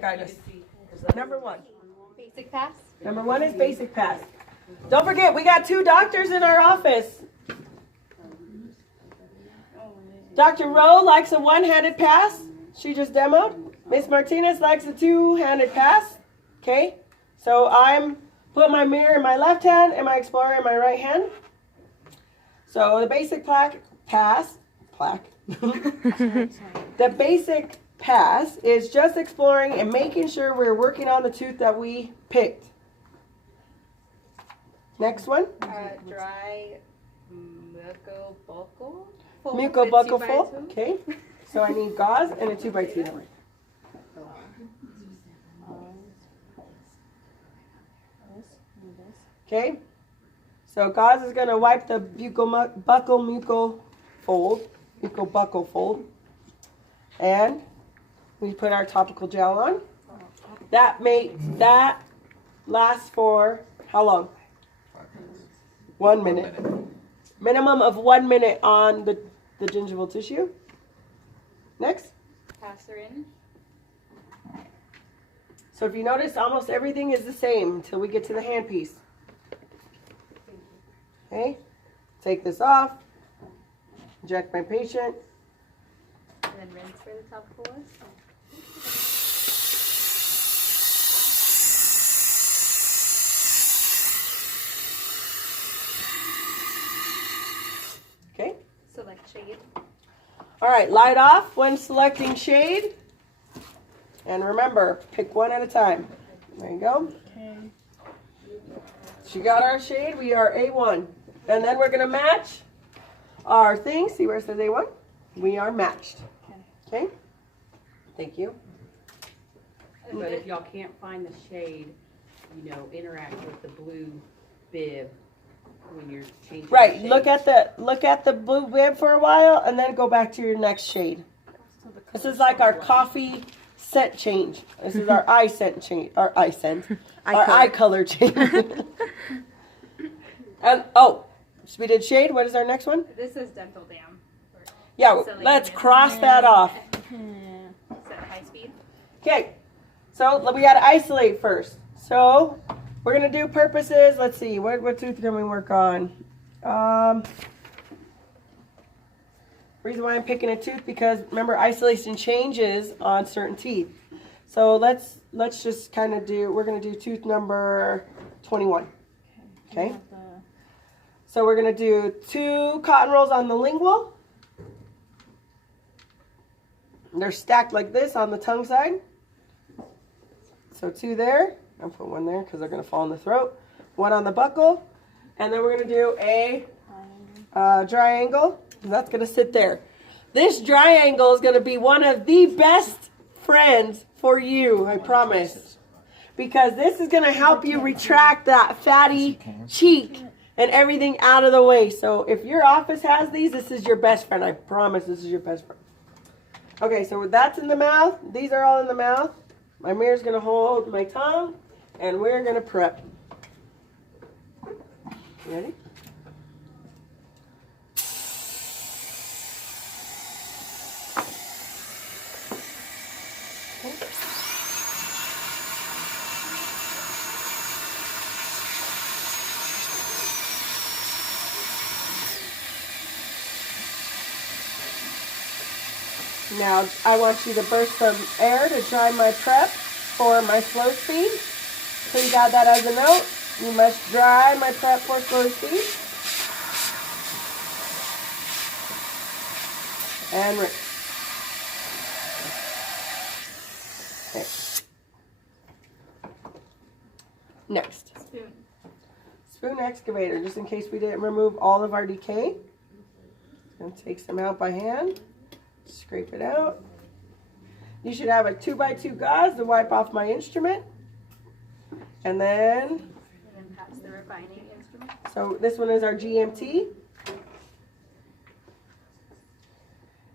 Guide us. Number one. Basic pass. Number one is basic pass. Don't forget, we got 2 doctors in our office. Dr. Rowe likes a one-handed pass. She just demoed. Miss Martinez likes a 2-handed pass. Okay? So I'm putting my mirror in my left hand and my Explorer in my right hand. So the basic pass. The basic pass is just exploring and making sure we're working on the tooth that we picked. Next one. Dry mucobuccal. Mucobuccal fold. Okay. So I need gauze and a 2x2. Okay. So gauze is going to wipe the mucobuccal fold. And we put our topical gel on. That lasts for how long? 1 minute. Minimum of 1 minute on the gingival tissue. Next. Pass her in. So if you notice, almost everything is the same until we get to the handpiece. Okay. Take this off. Inject my patient. And then rinse for the topical one. Okay. Select shade. All right, light off when selecting shade. And remember, pick one at a time. There you go. Okay. She got our shade. We are A1. And then we're going to match our thing. See where it says A1? We are matched. Okay? Thank you. But if y'all can't find the shade, interact with the blue bib when you're changing. Right. The Look at the blue bib for a while, and then go back to your next shade. This is like our coffee scent change. This is our eye scent change. Our eye scent. Our eye color change. And so we did shade. What is our next one? This is dental dam. Yeah. Let's cross that off. Set high speed. Okay. So we got to isolate first. So we're going to do purposes. Let's see. What tooth can we work on? Reason why I'm picking a tooth because remember isolation changes on certain teeth. So let's just kind of we're going to do tooth number 21. Okay. So we're going to do 2 cotton rolls on the lingual. They're stacked like this on the tongue side. So 2 there. I'll put 1 there because they're going to fall in the throat. 1 on the buccal. And then we're going to do a triangle. That's going to sit there. This triangle is going to be one of the best friends for you, I promise. Because this is going to help you retract that fatty cheek and everything out of the way. So if your office has these, this is your best friend. I promise this is your best friend. Okay, so that's in the mouth. These are all in the mouth. My mirror's going to hold my tongue, and we're going to prep. Ready? Okay. Now, I want you to burst some air to dry my prep for my slow speed. Please add that as a note. You must dry my prep for slow speed. And rinse. Okay. Next. Spoon excavator, just in case we didn't remove all of our decay. I'm going to take some out by hand. Scrape it out. You should have a 2x2 gauze to wipe off my instrument. And then pass the refining instrument. So this one is our GMT.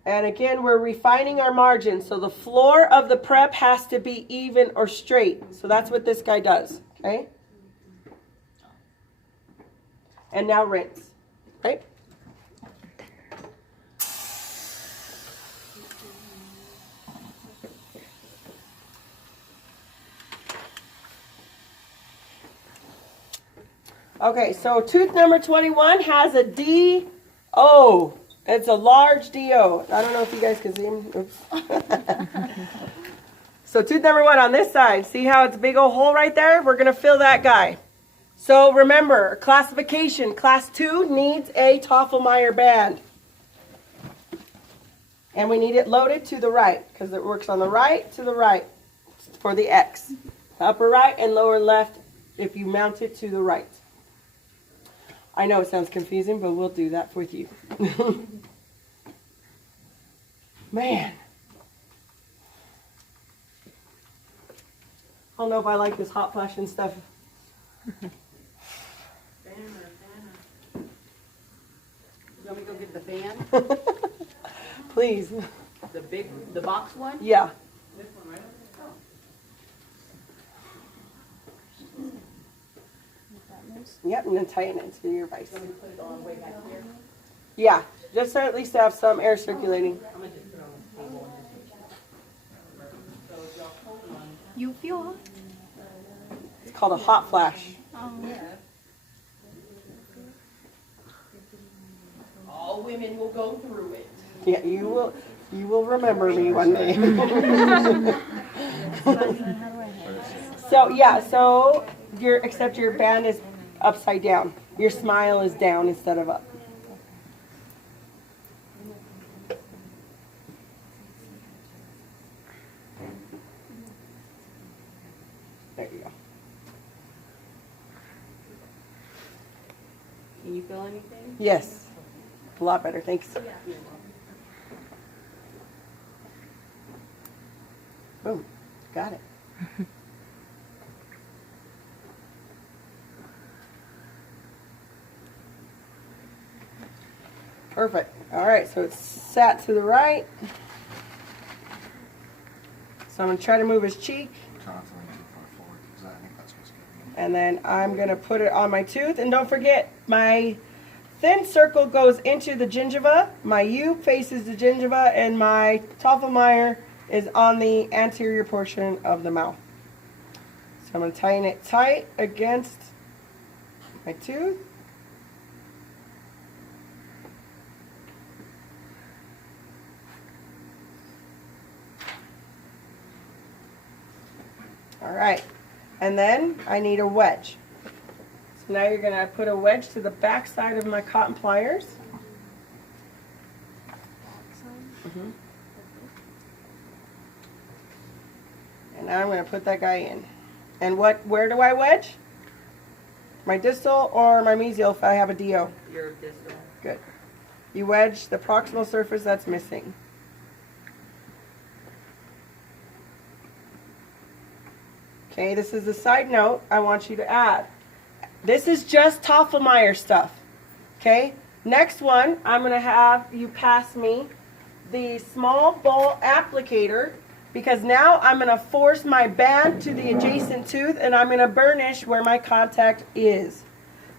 And again, we're refining our margin. So the floor of the prep has to be even or straight. So that's what this guy does. Okay? And now rinse. Right? Okay, so tooth number 21 has a D-O. It's a large D-O. I don't know if you guys can see him. Oops. So tooth number 1 on this side. See how it's a big old hole right there? We're going to fill that guy. So remember, classification. Class 2 needs a Toffelmeyer band. And we need it loaded to the right because it works on the right to the right for the X. Upper right and lower left if you mount it to the right. I know it sounds confusing, but we'll do that with you. Man. I don't know if I like this hot flash and stuff. You want me to go get the fan? Please. The box one? Yeah. This one, right? Yep, and then tighten it to your vice. You want me to put it all the way back here? Yeah, just so at least to have some air circulating. I'm gonna just put it on the table and just. So if y'all hold on. You feel hot? It's called a hot flash. All women will go through it. Yeah, you will remember me one day. So yeah, so except your band is upside down. Your smile is down instead of up. There you go. Can you feel anything? Yes. A lot better, thanks. Boom. Got it. Perfect. All right, so it's sat to the right. So I'm going to try to move his cheek. Constantly too far forward, because I think that's what's getting And then I'm going to put it on my tooth. And don't forget, my thin circle goes into the gingiva. My U faces the gingiva. And my Toffelmeyer is on the anterior portion of the mouth. So I'm going to tighten it tight against my tooth. All right, and then I need a wedge. So now you're going to put a wedge to the back side of my cotton pliers. And now I'm going to put that guy in. And where do I wedge? My distal or my mesial if I have a DO? Your distal. Good. You wedge the proximal surface that's missing. Okay, this is a side note I want you to add. This is just Toffelmeyer stuff. Okay, next one, I'm going to have you pass me the small ball applicator because now I'm going to force my band to the adjacent tooth and I'm going to burnish where my contact is.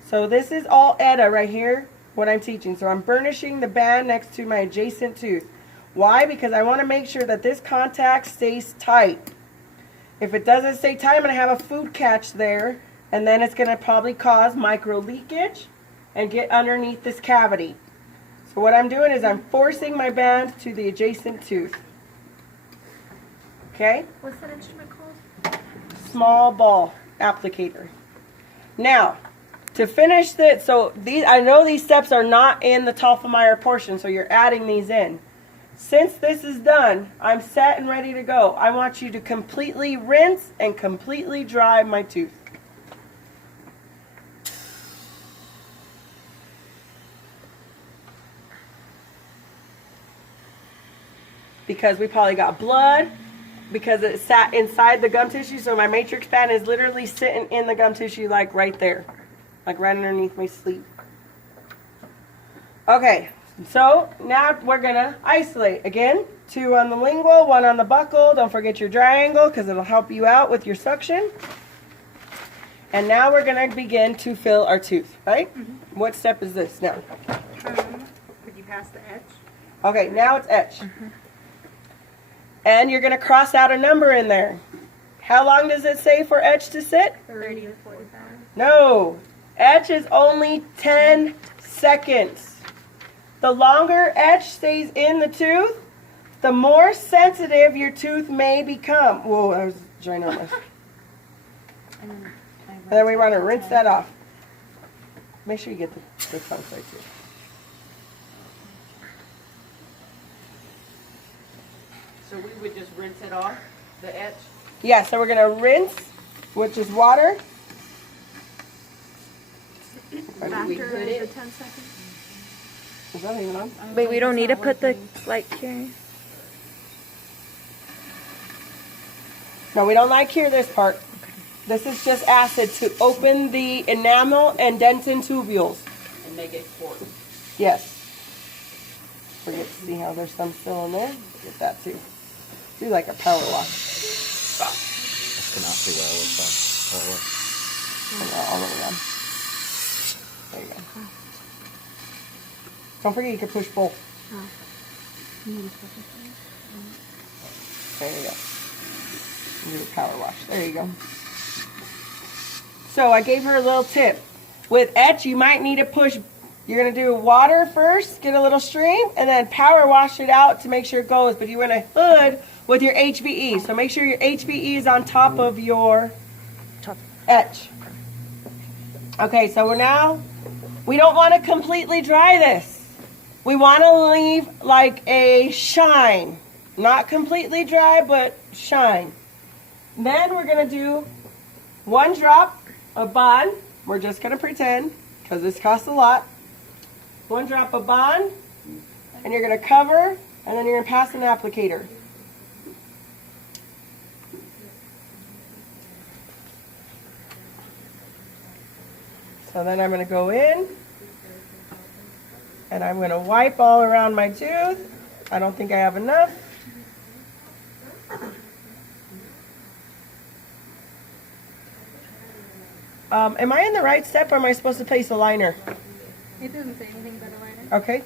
So this is all ETA right here, what I'm teaching. So I'm burnishing the band next to my adjacent tooth. Why? Because I want to make sure that this contact stays tight. If it doesn't stay tight, I'm going to have a food catch there, and then it's going to probably cause micro leakage and get underneath this cavity. So what I'm doing is I'm forcing my band to the adjacent tooth. Okay? What's that instrument called? Small ball applicator. Now, to finish this, so I know these steps are not in the Toffelmeyer portion, so you're adding these in. Since this is done, I'm set and ready to go. I want you to completely rinse and completely dry my tooth. Because we probably got blood, because it sat inside the gum tissue, so my matrix band is literally sitting in the gum tissue like right there. Like right underneath my sleeve. Okay. So now we're going to isolate. Again, 2 on the lingual, 1 on the buccal. Don't forget your triangle because it'll help you out with your suction. And now we're going to begin to fill our tooth, right? Mm-hmm. What step is this now? Could you pass the etch? Okay, now it's etch. Mm-hmm. And you're going to cross out a number in there. How long does it say for etch to sit? 30 to 45. No. Etch is only 10 seconds. The longer etch stays in the tooth, the more sensitive your tooth may become. Whoa, that was ginormous. And then we want to rinse that off. Make sure you get the tongue side too. So we would just rinse it off, the etch? Yeah, so we're going to rinse, which is water. After we put the it? 10 seconds. Is that even on? Wait, we don't need to put the light cure. No, we don't like here this part. This is just acid to open the enamel and dentin tubules. And make it coarse. Yes. We get to see how there's some still in there. Get that too. Do like a power wash. Das cannot be well with that. All the way on. There you go. Don't forget you can push both. There you go. Do a power wash. There you go. So I gave her a little tip. With etch, you might need to push. You're going to do water first, get a little stream, and then power wash it out to make sure it goes. But you want to hood with your HBE. So make sure your HBE is on top of your etch. Okay, so we don't want to completely dry this. We want to leave like a shine. Not completely dry, but shine. Then we're going to do 1 drop of bond. We're just going to pretend, because this costs a lot. 1 drop of bond, and you're going to cover, and then you're going to pass an applicator. So then I'm going to go in, and I'm going to wipe all around my tooth. I don't think I have enough. Am I in the right step, or am I supposed to place a liner? It doesn't say anything about a liner. Okay.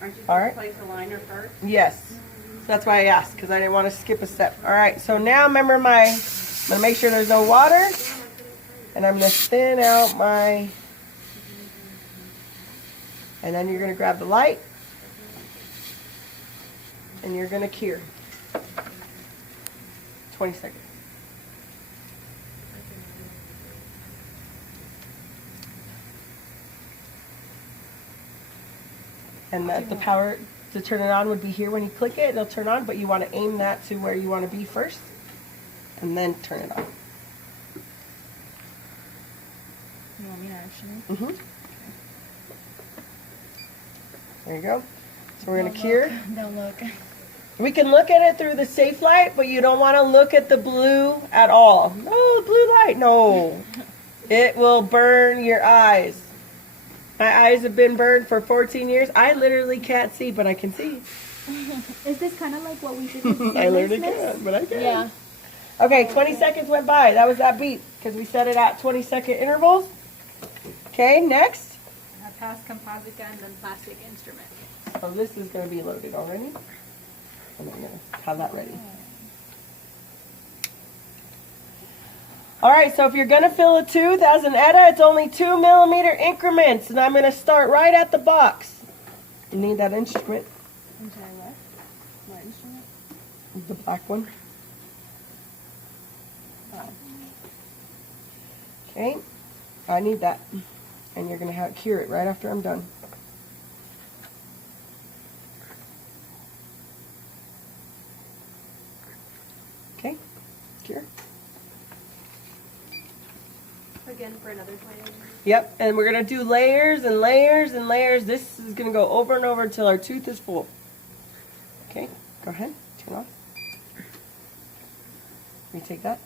Aren't you All supposed right. to place a liner first? Yes. So that's why I asked, because I didn't want to skip a step. All right. So now remember I'm going to make sure there's no water, and I'm going to thin out my, and then you're going to grab the light, and you're going to cure. 20 seconds. And the power to turn it on would be here when you click it. It'll turn on, but you want to aim that to where you want to be first, and then turn it on. You want me to actually? Mm-hmm. There you go. So we're going to cure. Don't look. We can look at it through the safe light, but you don't want to look at the blue at all. No, blue light, no. It will burn your eyes. My eyes have been burned for 14 years. I literally can't see, but I can see. Is this kind of like what we did with I literally can, but I can. Yeah. Okay, 20 seconds went by. That was that beat, because we set it at 20-second intervals. Okay, next. past composite gun, then plastic instrument. So this is going to be loaded already. And I'm going to have that ready. Alright, so if you're going to fill a tooth as an ETA, it's only 2 millimeter increments. And I'm going to start right at the box. You need that instrument. I'm sorry, what? What instrument? The black one. Oh. Okay, I need that. And you're going to cure it right after I'm done. Okay, cure. Again for another 20 minutes. Yep, and we're going to do layers and layers and layers. This is going to go over and over until our tooth is full. Okay, go ahead, turn off. Retake that.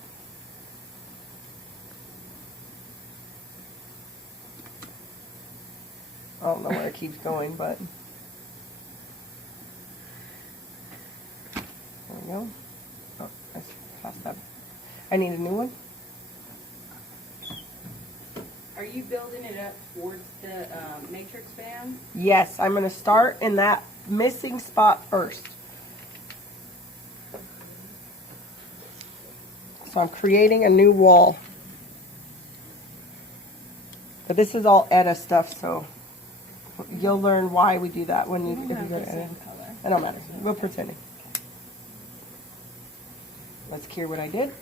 I don't know where it keeps going, but there we go. Oh, I passed that. I need a new one. Are you building it up towards the matrix band? Yes, I'm going to start in that missing spot first. So I'm creating a new wall. But this is all Edda stuff, so you'll learn why we do that when you, if you have go the to Edda. same color. It don't matter. We'll pretend it. Let's cure what I did.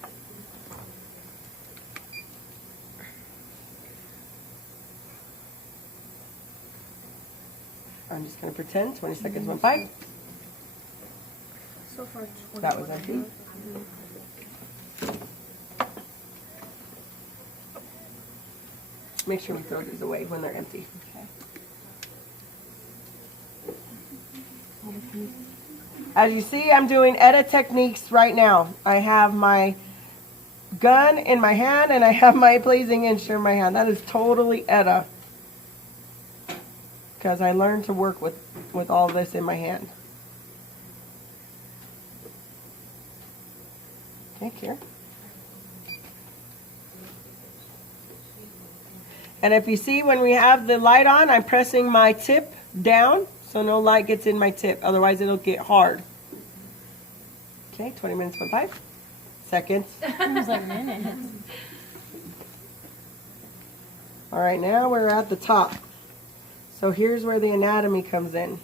I'm just going to pretend 20 seconds went by. So far, That was empty. Make sure we throw these away when they're empty. As you see, I'm doing Edda techniques right now. I have my gun in my hand and I have my blazing instrument in my hand. That is totally Edda. Because I learned to work with all this in my hand. Okay, Kier. And if you see when we have the light on, I'm pressing my tip down so no light gets in my tip. Otherwise it'll get hard. Okay, 20 minutes went by. Seconds. It was like minutes. All right, now we're at the top. So here's where the anatomy comes in.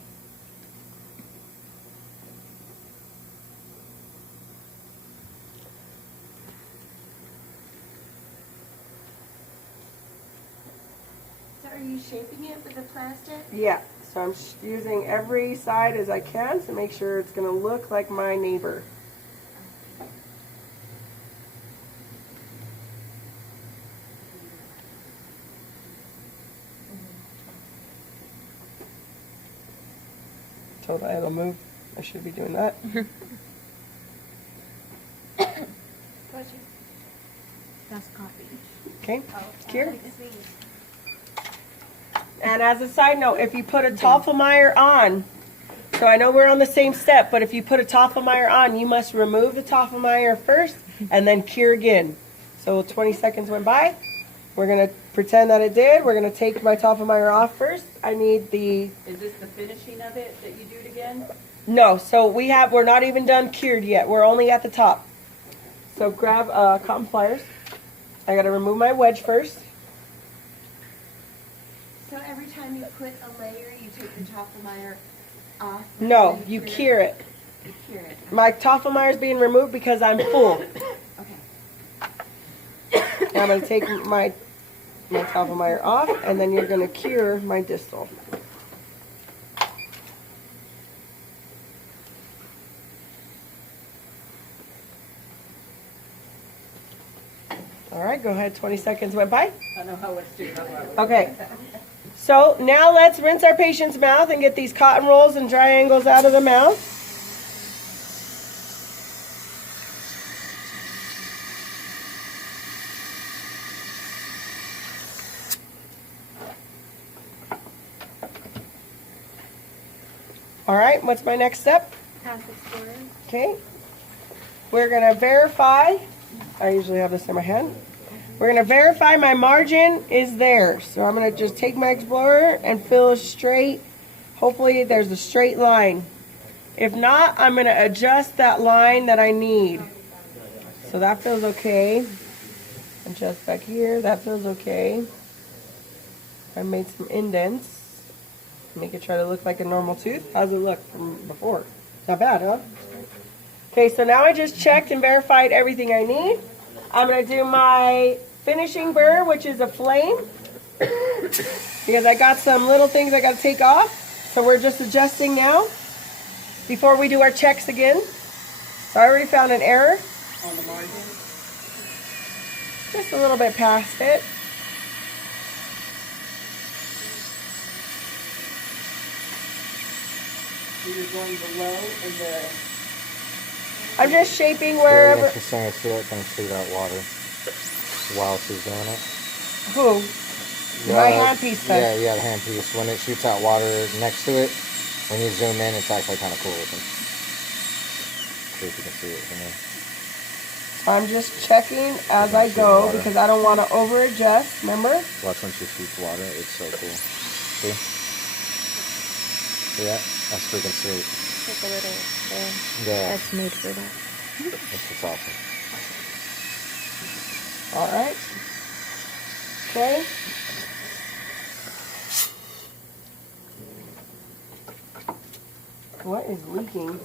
So are you shaping it with the plastic? Yeah, so I'm using every side as I can to make sure it's going to look like my neighbor. Told I it'll move. I should be doing that. That's coffee. Okay, Kier. And as a side note, if you put a Toffelmeyer on, so I know we're on the same step, but if you put a Toffelmeyer on, you must remove the Toffelmeyer first and then cure again. So 20 seconds went by. We're going to pretend that it did. We're going to take my Toffelmeyer off first. I need the... Is this the finishing of it that you do it again? No, so we're not even done cured yet. We're only at the top. So grab cotton pliers. I got to remove my wedge first. So every time you put a layer, you take the Toffelmeyer off? No, and you cure it. You cure it. My Toffelmeyer is being removed because I'm full. Okay. And I'm going to take my Toffelmeyer off, and then you're going to cure my distal. All right, go ahead. 20 seconds went by. I know how it's doing. Okay. So now let's rinse our patient's mouth and get these cotton rolls and triangles out of the mouth. All right, what's my next step? Pass Explorer. Okay. We're going to verify. I usually have this in my hand. We're going to verify my margin is there. So I'm going to just take my Explorer and fill straight. Hopefully there's a straight line. If not, I'm going to adjust that line that I need. So that feels okay. Adjust back here. That feels okay. I made some indents. Make it try to look like a normal tooth. How's it look from before? Not bad, huh? Okay, so now I just checked and verified everything I need. I'm going to do my finishing burr, which is a flame, because I got some little things I got to take off. So we're just adjusting now before we do our checks again. So I already found an error. On the margin? Just a little bit past it. You're going below in the... I'm just shaping Very wherever. interesting to see that thing shoot out water while she's doing it. Who? My handpiece does. Yeah, yeah, the handpiece. When it shoots out water next to it, when you zoom in, it's actually kind of cool looking. See if you can see it from there. I'm just checking as I go because I don't want to over adjust. Remember? Watch when she shoots water. It's so cool. See? See that? That's freaking sweet. Like a little thing Yeah, that's made for that. it's awesome. All right. Okay. What is leaking?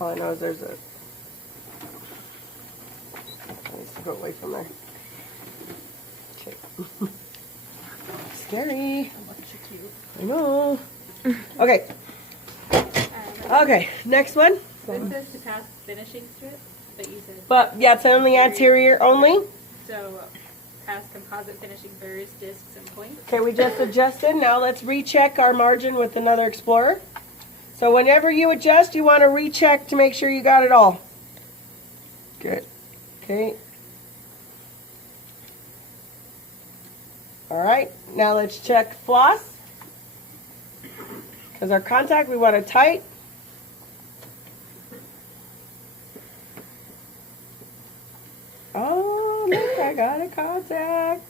All I know is there's a... I need to go away from there. Okay. Scary. I know. Okay. Okay, next one. This says to pass finishing strip, but you said. But yeah, it's only anterior only. So, pass composite finishing burrs, discs, and points. Okay, we just adjusted. Now let's recheck our margin with another Explorer. So whenever you adjust, you want to recheck to make sure you got it all. Good. Okay. All right, now let's check floss. Because our contact, we want it tight. Oh, look, I got a contact.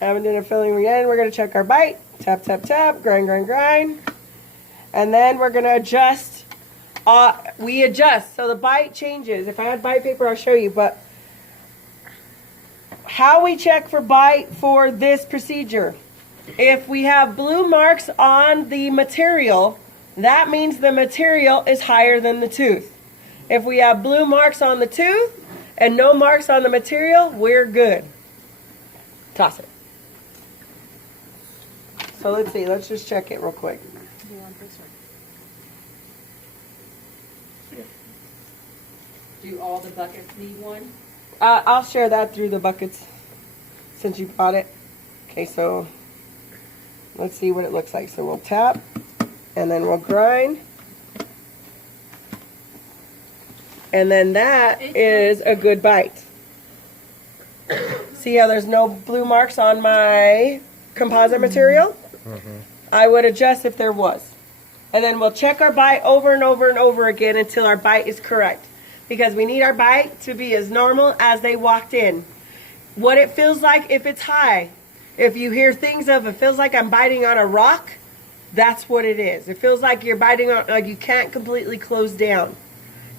Haven't done a filling again. We're going to check our bite. Tap, tap, tap. Grind, grind, grind. And then we're going to adjust. We adjust. So the bite changes. If I had bite paper, I'll show you. But how we check for bite for this procedure. If we have blue marks on the material, that means the material is higher than the tooth. If we have blue marks on the tooth and no marks on the material, we're good. Toss it. So let's see. Let's just check it real quick. Do you want this one? Do all the buckets need one? I'll share that through the buckets since you bought it. Okay, so let's see what it looks like. So we'll tap and then we'll grind. And then that is a good bite. See how there's no blue marks on my composite material? I would adjust if there was. And then we'll check our bite over and over and over again until our bite is correct. Because we need our bite to be as normal as they walked in. What it feels like if it's high. If you hear things of, it feels like I'm biting on a rock, that's what it is. It feels like you're biting on, like you can't completely close down.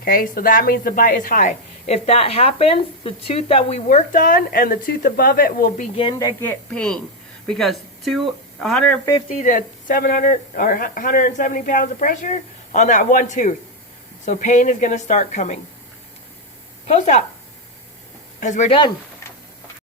Okay, so that means the bite is high. If that happens, the tooth that we worked on and the tooth above it will begin to get pain. Because 150 to 700 or 170 pounds of pressure on that one tooth. So pain is going to start coming. Post-op, as we're done.